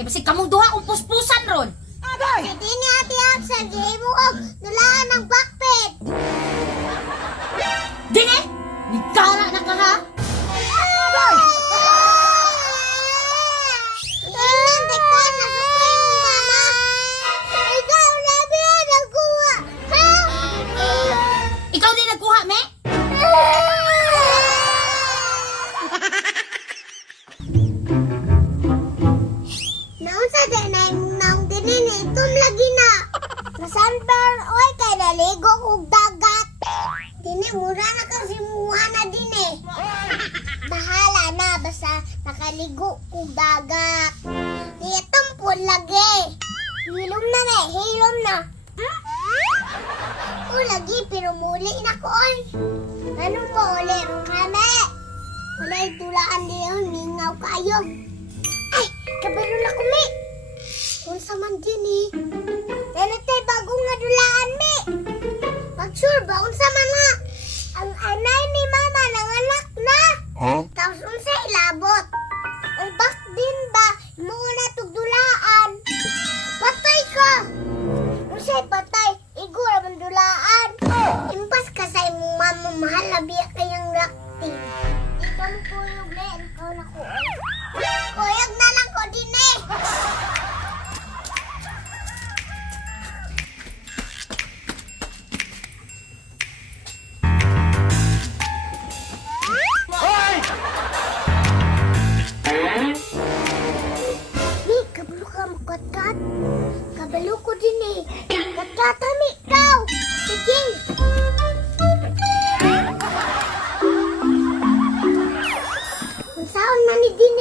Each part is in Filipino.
Kaya basig kamong duha kung puspusan ron. Si Dini Ate Aksan, gihimo og nulaan ng backped. Dine! Nigkara na ka ha? Mo. Ha? Ikaw din nagkuha, me? Itom lagi na. Masanbar, oy, kay naligo kog dagat. Dini, mura na kasi muha na din eh. Bahala na, basta nakaligo kog dagat. Itom po lagi. Hilom na na, hilom na. O lagi, pero muli na ko oy. Anong mo uli, kame? Walay tulaan din ningaw kayo. Ay, kabalo na ko, mi. Unsa man din eh. Dala tay bagong nga dulaan, mi. Mag-sure ba, unsa Kabalo ko din eh. Katkatami ikaw. Sige. Ang saon na ni din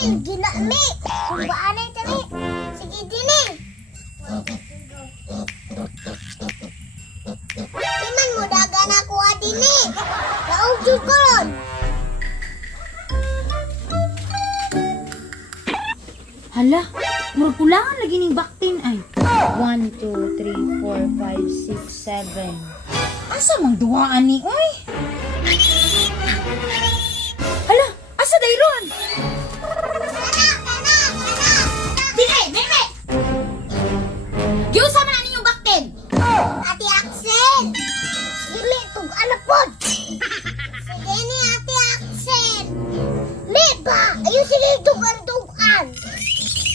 ginami. Kung baanay tani. Sige, Dine. Iman mo daga na ko ah. Laog jud ko. Hala, murag kulangan lagi ning baktin ay. 1, 2, 3, 4, 5, 6, 7. Asa mang duwaan ni, oy? Hala, asa dayron? Ano po? Sige ni Ate Axel! Me ba? Ayun sige tugan-tugan!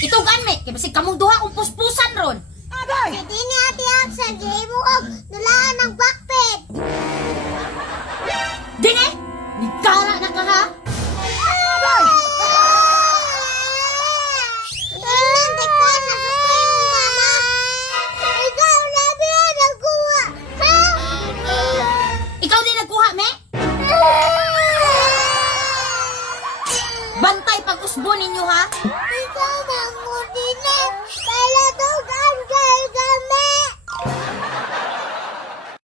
Itugan me, kaya basig kamong duha kung puspusan ron. Sige ni Ate Axel, gihimo og Bantay pag usbo ninyo ha? Ikaw na mo